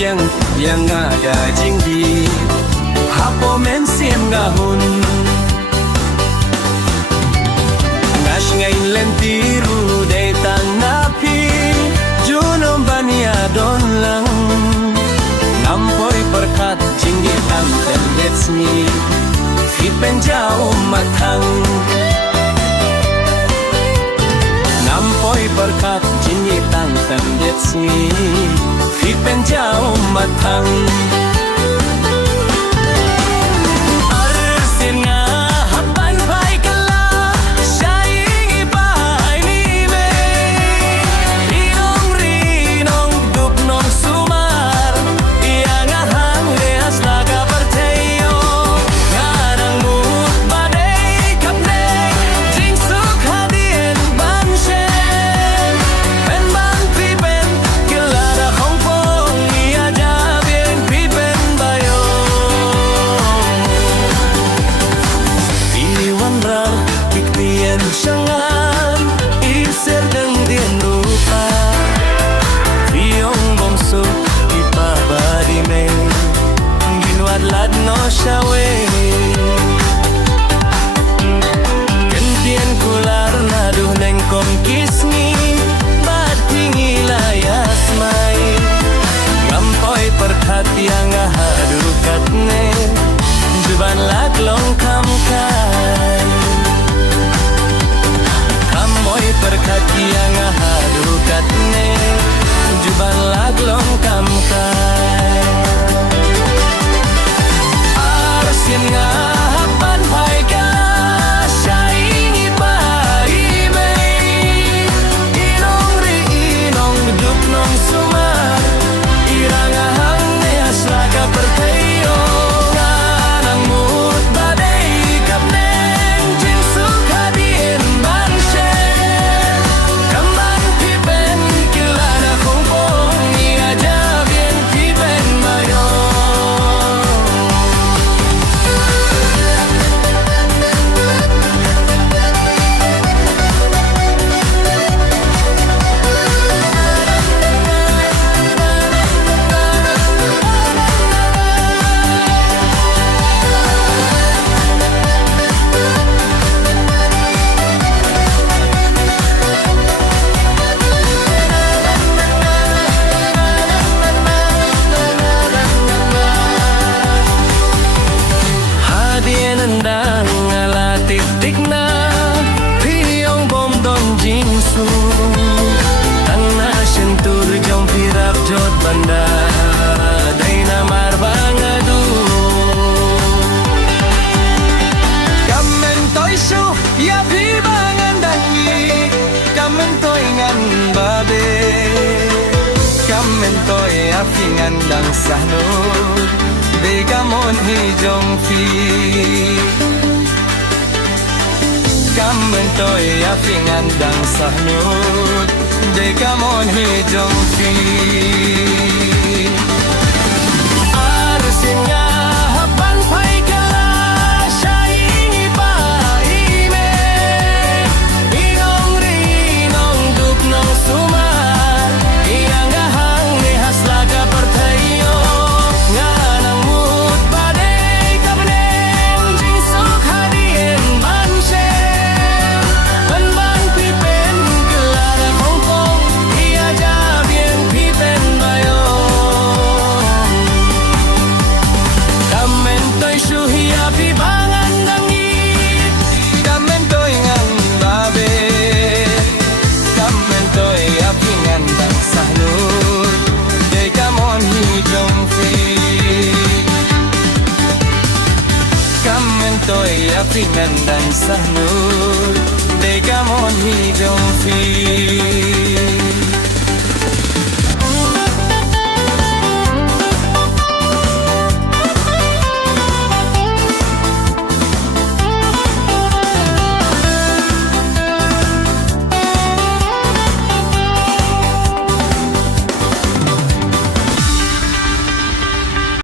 yang ada jinggi hapo men siem gahun ngash ngain lentiru de tanapi junom bania don lang ngampoi perkat jinggi tam tendetsni fipen jauh matang ngampoi perkat jinggi tam tendetsni fipen jauh matang Kentian kular naduh neng kom kisni bat tinggi layas mai ngampoi perkat yang ngahadukat ne juban lag long kam kai ngampoi perkat yang ngahadukat ne juban lag long kam kai arsin ngahapan pai ka shaingi pai mei inong ri inong duk nong sumar irang ahang ne aslaka pertayo nganang mut badai kap neng jin suka dien banshe kambang pipen kilana kongpong ni aja bien pipen mayo banda daina marbangadu kamen toy shu ya bibangan dangi kamen toy ngan babe kamen toy afingan dang sahnu de kamon hijong fi kamen toy afingan dang sahnu de kamon hijong fi arsin ngahapan pai ka shaingi pai me inong ri inong dup nong sumar iyang ahang ni haslaga pertayo nganang mut badai kabnen jing sok hadien banshe ban pipen kelara kongkong iya jabien pipen bayo kamen toy suhia pibangan dangit kamen toy ngang babe kamen toy apingan dang sahnut de kamon hijong fi kamen toy apingan dang sahnut de kamon hijong fi